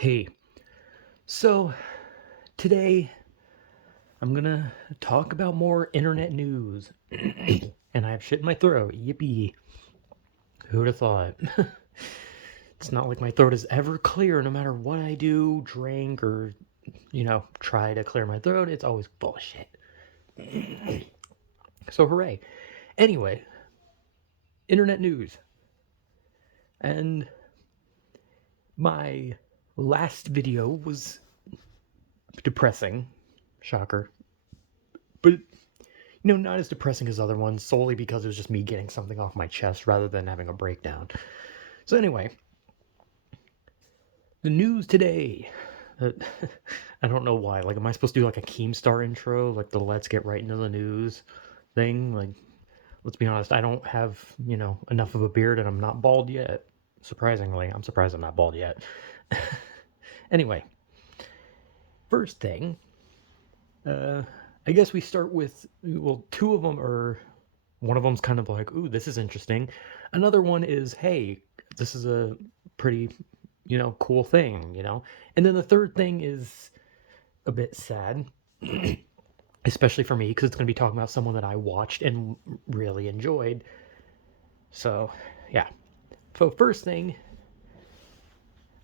Hey, so today I'm gonna talk about more internet news. And I have shit in my throat. Yippee. Who'd have thought? It's not like my throat is ever clear no matter what I do, drink, or, try to clear my throat. It's always bullshit. So hooray. Anyway, internet news. And my last video was depressing. Shocker. But not as depressing as other ones, solely because it was just me getting something off my chest rather than having a breakdown. So anyway, the news today. I don't know why. Like, am I supposed to do like a Keemstar intro, like the "Let's get right into the news" thing? Like, let's be honest, I don't have enough of a beard, and I'm not bald yet. Surprisingly, I'm surprised I'm not bald yet. Anyway, first thing, I guess we start with, well, two of them are, one of them's kind of like, ooh, this is interesting. Another one is, hey, this is a pretty, cool thing, And then the third thing is a bit sad, especially for me, because it's going to be talking about someone that I watched and really enjoyed. So, yeah. So, first thing,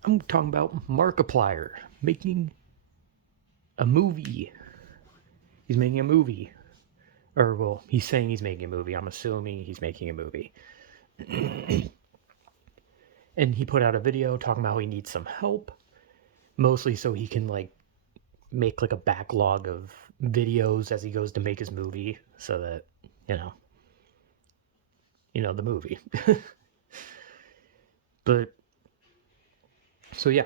I'm talking about Markiplier making a movie. He's making a movie. Or, well, he's saying he's making a movie. I'm assuming he's making a movie. And he put out a video talking about how he needs some help, mostly so he can, like, make, like, a backlog of videos as he goes to make his movie, so that, the movie. But, so yeah,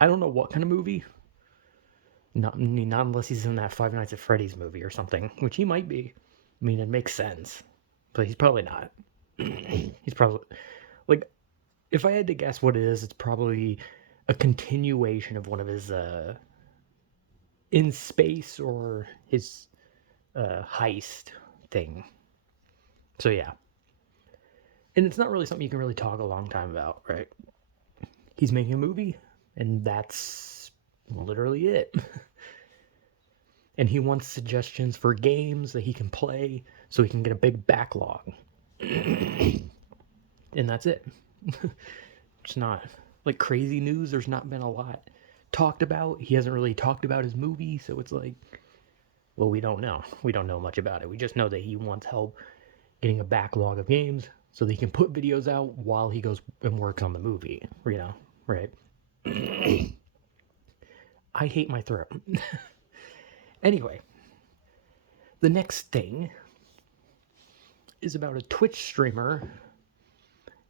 I don't know what kind of movie. Not unless he's in that Five Nights at Freddy's movie or something, which he might be. I mean, it makes sense, but he's probably not. He's probably, like, if I had to guess what it is, it's probably a continuation of one of his in space or his heist thing. So yeah, and it's not really something you can really talk a long time about, right? He's making a movie, and that's literally it. And he wants suggestions for games that he can play so he can get a big backlog. And that's it. It's not like crazy news. There's not been a lot talked about. He hasn't really talked about his movie, so it's like, well, we don't know. We don't know much about it. We just know that he wants help getting a backlog of games so that he can put videos out while he goes and works on the movie, right? I hate my throat. Anyway, the next thing is about a Twitch streamer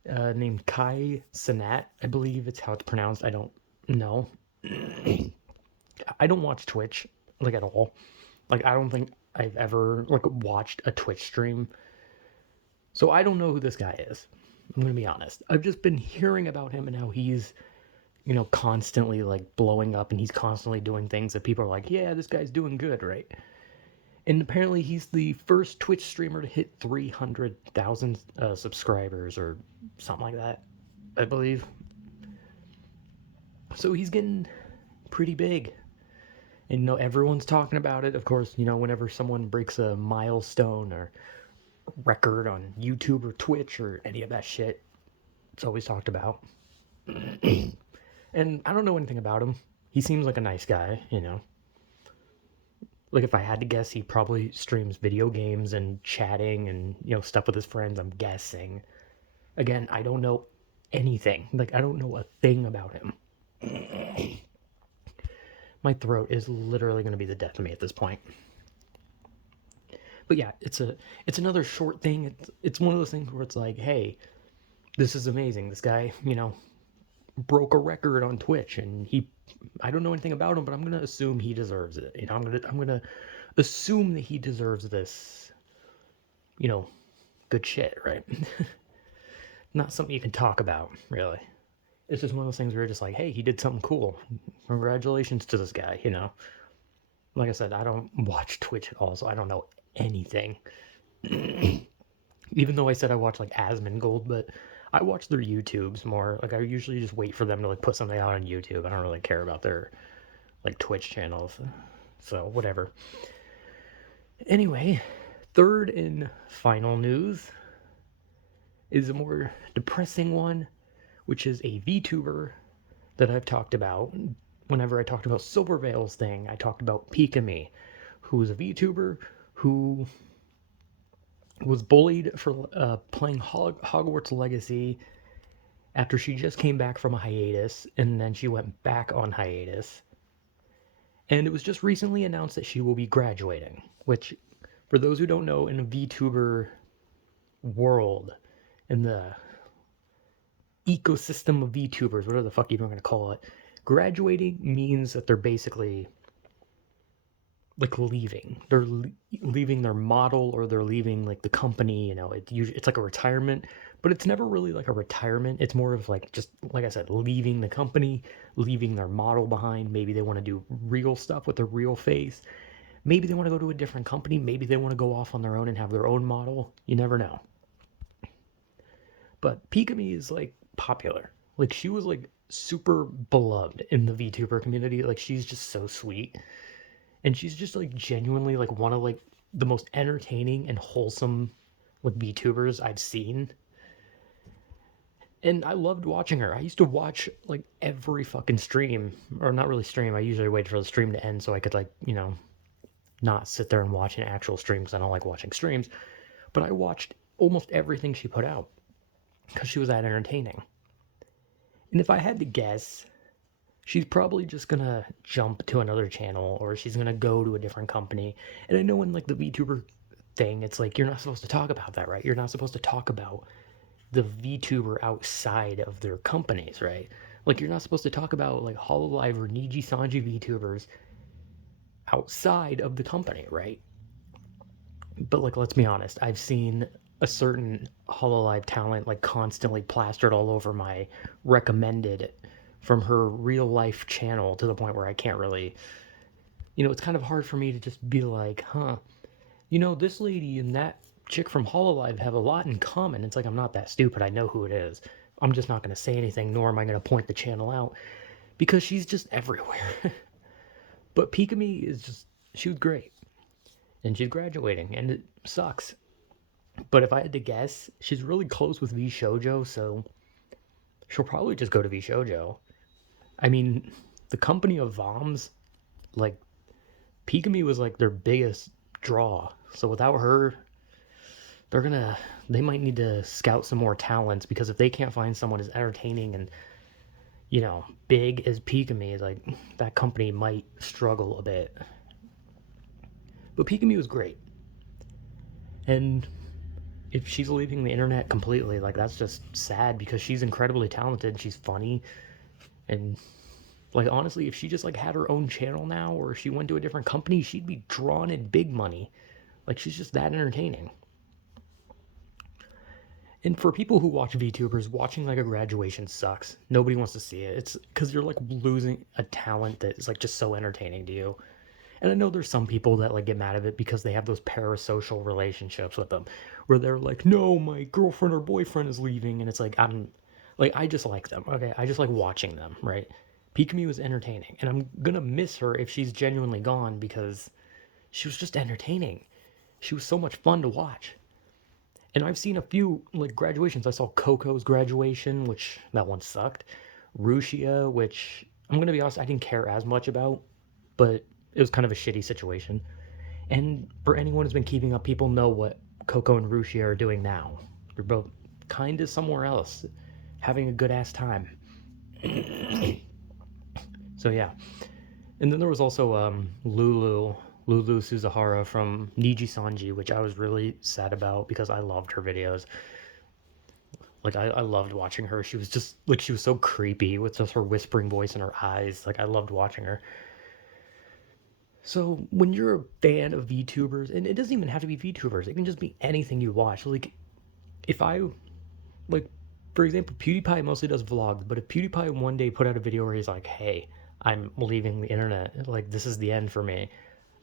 named Kai Sanat. I believe it's how it's pronounced. I don't know. I don't watch Twitch, like, at all. Like, I don't think I've ever, like, watched a Twitch stream. So I don't know who this guy is. I'm going to be honest. I've just been hearing about him and how he's, constantly, like, blowing up, and he's constantly doing things that people are like, yeah, this guy's doing good, right? And apparently he's the first Twitch streamer to hit 300,000 subscribers or something like that, I believe. So he's getting pretty big. And, everyone's talking about it. Of course, whenever someone breaks a milestone or record on YouTube or Twitch or any of that shit, it's always talked about. And I don't know anything about him. He seems like a nice guy, Like, if I had to guess, he probably streams video games and chatting and, stuff with his friends, I'm guessing. Again, I don't know anything. Like, I don't know a thing about him. My throat is literally going to be the death of me at this point. But yeah, it's another short thing. It's one of those things where it's like, hey, this is amazing. This guy, broke a record on Twitch, and I don't know anything about him, but I'm gonna assume he deserves it. I'm gonna assume that he deserves this, good shit, right? Not something you can talk about, really. It's just one of those things where you're just like, hey, he did something cool. Congratulations to this guy, Like I said, I don't watch Twitch at all, so I don't know anything. Even though I said I watch, like, Asmongold, but I watch their YouTubes more. Like I usually just wait for them to like put something out on YouTube. I don't really care about their like Twitch channels. So whatever. Anyway, third and final news is a more depressing one, which is a VTuber that I've talked about. Whenever I talked about Silvervale's thing, I talked about Pikami, who is a VTuber who was bullied for playing Hogwarts Legacy after she just came back from a hiatus, and then she went back on hiatus. And it was just recently announced that she will be graduating, which, for those who don't know, in a VTuber world, in the ecosystem of VTubers, whatever the fuck you're going to call it, graduating means that they're basically like leaving. They're leaving their model, or they're leaving like the company. You know, it's like a retirement, but it's never really like a retirement. It's more of like, just like I said, leaving the company, leaving their model behind. Maybe they want to do real stuff with their real face. Maybe they want to go to a different company. Maybe they want to go off on their own and have their own model. You never know. But Pikami is like popular. Like she was like super beloved in the VTuber community. Like she's just so sweet. And she's just like genuinely like one of like the most entertaining and wholesome like VTubers I've seen. And I loved watching her. I used to watch like every fucking stream, or not really stream. I usually wait for the stream to end so I could like, you know, not sit there and watch an actual stream because I don't like watching streams. But I watched almost everything she put out because she was that entertaining. And if I had to guess, she's probably just gonna jump to another channel, or she's gonna go to a different company. And I know in like the VTuber thing, it's like you're not supposed to talk about that, right? You're not supposed to talk about the VTuber outside of their companies, right? Like you're not supposed to talk about like Hololive or Niji Sanji VTubers outside of the company, right? But like, let's be honest, I've seen a certain Hololive talent like constantly plastered all over my recommended from her real life channel, to the point where I can't really, you know, it's kind of hard for me to just be like, huh, you know, this lady and that chick from Hololive have a lot in common. It's like, I'm not that stupid. I know who it is. I'm just not going to say anything, nor am I going to point the channel out, because she's just everywhere. But Pikami is just, she was great. And she's graduating, and it sucks. But if I had to guess, she's really close with V Shoujo, so she'll probably just go to V Shoujo. I mean, the company of Voms, like, Pikami was like their biggest draw. So without her, they might need to scout some more talents, because if they can't find someone as entertaining and, you know, big as Pikami, like, that company might struggle a bit. But Pikami was great. And if she's leaving the internet completely, like, that's just sad, because she's incredibly talented, she's funny, and like, honestly, if she just like had her own channel now, or if she went to a different company, she'd be drawn in big money. Like, she's just that entertaining. And for people who watch VTubers, watching like a graduation sucks. Nobody wants to see it. It's because you're like losing a talent that is like just so entertaining to you. And I know there's some people that like get mad at it because they have those parasocial relationships with them, where they're like, no, my girlfriend or boyfriend is leaving, and it's like, I just like them. Okay, I just like watching them, right? Pikami was entertaining, and I'm gonna miss her if she's genuinely gone, because she was just entertaining. She was so much fun to watch. And I've seen a few like graduations. I saw Coco's graduation, which that one sucked. Rushia, which I'm gonna be honest, I didn't care as much about, but it was kind of a shitty situation. And for anyone who's been keeping up, people know what Coco and Rushia are doing now. They're both kind of somewhere else, having a good ass time. So yeah. And then there was also Lulu Suzuhara from Niji Sanji, which I was really sad about because I loved her videos. Like, I loved watching her. She was just, like, she was so creepy with just her whispering voice and her eyes. Like, I loved watching her. So, when you're a fan of VTubers, and it doesn't even have to be VTubers, it can just be anything you watch. Like, if I, like, for example, PewDiePie mostly does vlogs, but if PewDiePie one day put out a video where he's like, hey, I'm leaving the internet, like, this is the end for me,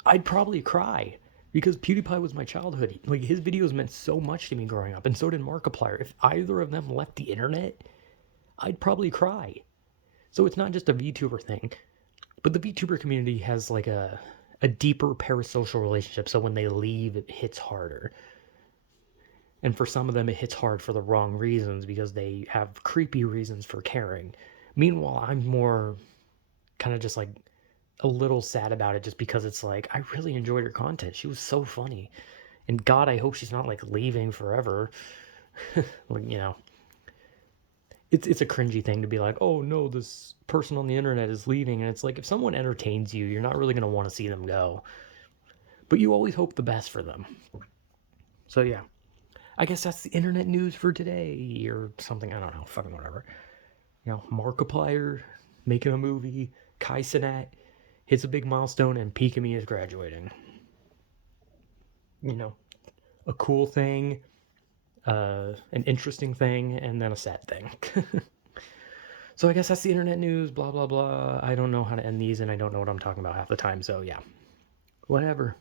I'd probably cry, Because PewDiePie was my childhood. Like, his videos meant so much to me growing up, and so did Markiplier. If either of them left the internet, I'd probably cry. So it's not just a VTuber thing, but the VTuber community has like a deeper parasocial relationship. So when they leave, it hits harder. And for some of them, it hits hard for the wrong reasons because they have creepy reasons for caring. Meanwhile, I'm more kind of just like a little sad about it just because it's like, I really enjoyed her content. She was so funny. And God, I hope she's not like leaving forever. Like, it's a cringy thing to be like, oh no, this person on the internet is leaving. And it's like, if someone entertains you, you're not really going to want to see them go. But you always hope the best for them. So yeah, I guess that's the internet news for today or something. I don't know. Fucking whatever. Markiplier making a movie. Kai Cenat hits a big milestone, and Pikami is graduating. A cool thing, an interesting thing, and then a sad thing. So I guess that's the internet news, blah, blah, blah. I don't know how to end these, and I don't know what I'm talking about half the time, so yeah. Whatever.